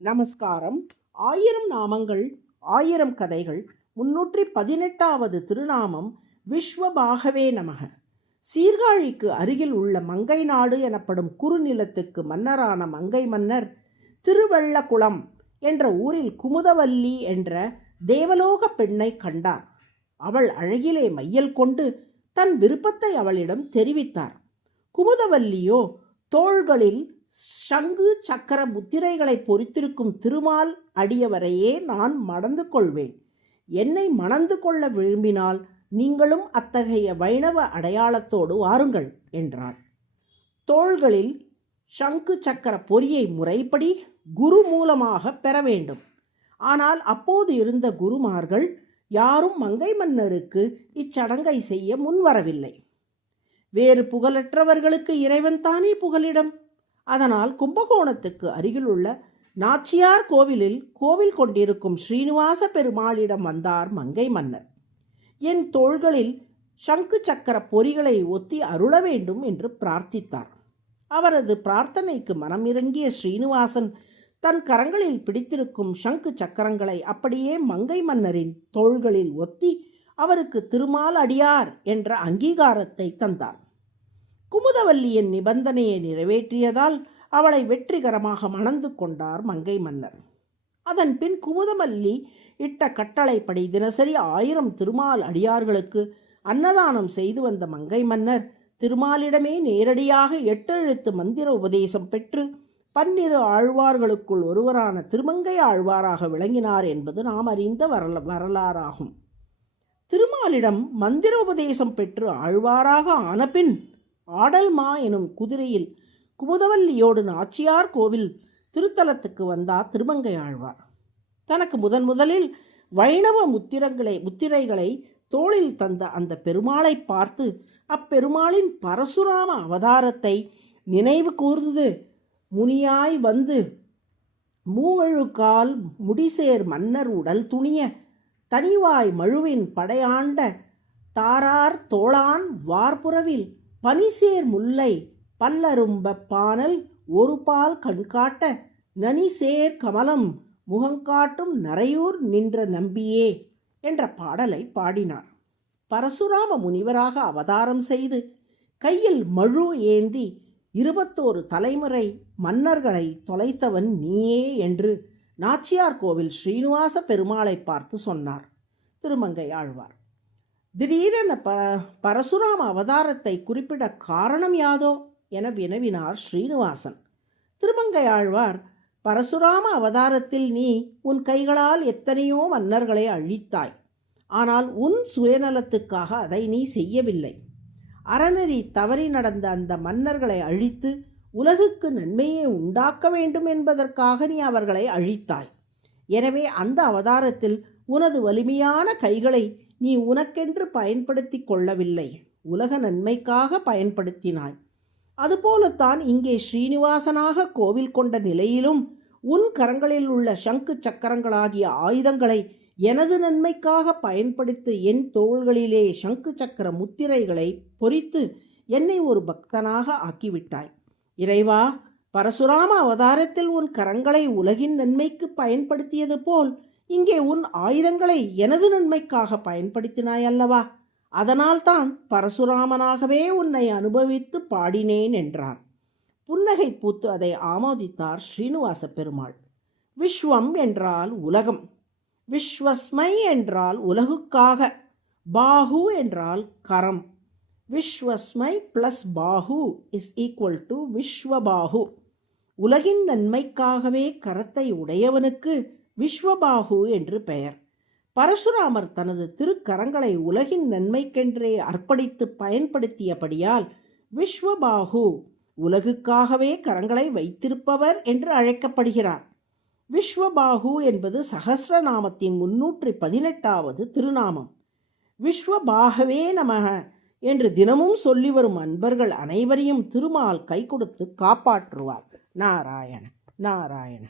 நமஸ்காரம். 1000 நாமங்கள் 1000 கதைகள் 318வது திருநாமம் விஸ்வபாகவே நமக. சீர்காழிக்கு அருகில் உள்ள மங்கை நாடு எனப்படும் குறுநிலத்துக்கு மன்னரான மங்கை மன்னர் திருவள்ளகுளம் என்ற ஊரில் குமுதவல்லி என்ற தேவலோக பெண்ணை கண்டார். அவள் அழகிலே மையல் கொண்டு தன் விருப்பத்தை அவளிடம் தெரிவித்தார். குமுதவல்லியோ தோள்களில் சங்கு சக்கர முத்திரைகளை பொறித்திருக்கும் திருமால் அடியவரையே நான் மணந்து கொள்வேன். என்னை மணந்து கொள்ள விரும்பினால் நீங்களும் அத்தகைய வைணவ அடையாளத்தோடு வாருங்கள் என்றாள். தோள்களில் சங்கு சக்கர பொறியை முறைப்படி குரு மூலமாக பெற வேண்டும். ஆனால் அப்போது இருந்த குருமார்கள் யாரும் மங்கை மன்னருக்கு இச்சடங்கை செய்ய முன்வரவில்லை. வேறு புகழற்றவர்களுக்கு இறைவன் தானே புகலிடம். அதனால் கும்பகோணத்துக்கு அருகிலுள்ள நாச்சியார் கோவிலில் கோவில் கொண்டிருக்கும் ஸ்ரீனிவாச பெருமாளிடம் வந்தார் மங்கை மன்னர். என் தோள்களில் சங்கு சக்கர பொறிகளை ஒத்தி அருள வேண்டும் என்று பிரார்த்தித்தார். அவரது பிரார்த்தனைக்கு மனமிறங்கிய ஸ்ரீனிவாசன் தன் கரங்களில் பிடித்திருக்கும் சங்கு சக்கரங்களை அப்படியே மங்கை மன்னரின் தோள்களில் ஒத்தி அவருக்கு திருமால் அடியார் என்ற அங்கீகாரத்தை தந்தார். குமுதவல்லியின் நிபந்தனையை நிறைவேற்றியதால் அவளை வெற்றிகரமாக மணந்து கொண்டார் மங்கை மன்னர். அதன் பின் குமுதவல்லி இட்ட கட்டளைப்படி தினசரி 1000 திருமால் அடியார்களுக்கு அன்னதானம் செய்து வந்த மங்கை மன்னர் திருமாலிடமே நேரடியாக 8 எழுத்து மந்திர உபதேசம் பெற்று 12 ஆழ்வார்களுக்குள் ஒருவரான திருமங்கை ஆழ்வாராக விளங்கினார் என்பது நாம் அறிந்த வரலாறாகும். திருமாலிடம் மந்திர உபதேசம் பெற்று ஆழ்வாராக ஆனபின் ஆடல்மா எனும் குதிரையில் குமுதவல்லியோடு நாச்சியார் கோவில் திருத்தலத்துக்கு வந்தார் திருமங்கை ஆழ்வார். தனக்கு முதலில் வைணவ முத்திரைகளை தோளில் தந்த அந்த பெருமாளை பார்த்து அப்பெருமாளின் பரசுராம அவதாரத்தை நினைவு கூர்ந்து முனியாய் வந்து மூவழுக்கால் முடிசேர் மன்னர் உடல் துணிய தனிவாய் மழுவின் படையாண்ட தாரார் தோளான் வார்புறவில் பனிசேர் முல்லை பல்லரும்ப பானல் ஒரு பால் கண்காட்ட நனிசேர் கமலம் முகங்காட்டும் நரையூர் நின்ற நம்பியே என்ற பாடலை பாடினார். பரசுராம முனிவராக அவதாரம் செய்து கையில் மழு ஏந்தி 21 தலைமுறை மன்னர்களை தொலைத்தவன் நீயே என்று நாச்சியார் கோவில் ஸ்ரீனிவாச பெருமாளை பார்த்து சொன்னார் திருமங்கை ஆழ்வார். திடீரென பரசுராம அவதாரத்தை குறிப்பிட காரணம் யாதோ என வினவினார் ஸ்ரீனிவாசன். திருமங்கை ஆழ்வார், பரசுராம அவதாரத்தில் நீ உன் கைகளால் எத்தனையோ மன்னர்களை அழித்தாய். ஆனால் உன் சுயநலத்துக்காக அதை நீ செய்யவில்லை. அறநெறி தவறி நடந்த அந்த மன்னர்களை அழித்து உலகுக்கு நன்மையை உண்டாக்க வேண்டும் என்பதற்காக நீ அவர்களை அழித்தாய். எனவே அந்த அவதாரத்தில் உனது வலிமையான கைகளை நீ உனக்கென்று பயன்படுத்தி கொள்ளவில்லை, உலக நன்மைக்காக பயன்படுத்தினாய். அதுபோலத்தான் இங்கே ஸ்ரீனிவாசனாக கோவில் கொண்ட நிலையிலும் உன் கரங்களில் உள்ள சங்கு சக்கரங்களாகிய ஆயுதங்களை எனது நன்மைக்காக பயன்படுத்தி என் தோள்களிலே சங்கு சக்கர முத்திரைகளை பொறித்து என்னை ஒரு பக்தனாக ஆக்கிவிட்டாய். இறைவா, பரசுராம அவதாரத்தில் உன் கரங்களை உலகின் நன்மைக்கு பயன்படுத்தியது போல் இங்கே உன் ஆயுதங்களை எனது நன்மைக்காக பயன்படுத்தினாய் அல்லவா? அதனால்தான் பரசுராமனாகவே உன்னை அனுபவித்து பாடினேன் என்றார். புன்னகை பூத்து அதை ஆமோதித்தார் ஸ்ரீனிவாச பெருமாள். விஸ்வம் என்றால் உலகம், விஸ்வஸ்மை என்றால் உலகுக்காக, பாஹு என்றால் கரம். விஸ்வஸ்மை plus Phagu is equal to விஸ்வபாஹு. உலகின் நன்மைக்காகவே கரத்தை உடையவனுக்கு விஸ்வபாஹு என்று பெயர். பரசுராமர் தனது திருக்கரங்களை உலகின் நன்மைக்கென்றே அர்ப்பணித்து பயன்படுத்தியபடியால் விஸ்வபாஹு, உலகுக்காகவே கரங்களை வைத்திருப்பவர் என்று அழைக்கப்படுகிறார். விஸ்வபாஹு என்பது சஹஸ்ரநாமத்தின் 318வது திருநாமம். விஸ்வபாகவே நமக என்று தினமும் சொல்லி வரும் அன்பர்கள் அனைவரையும் திருமால் கை கொடுத்து காப்பாற்றுவார். நாராயண நாராயண.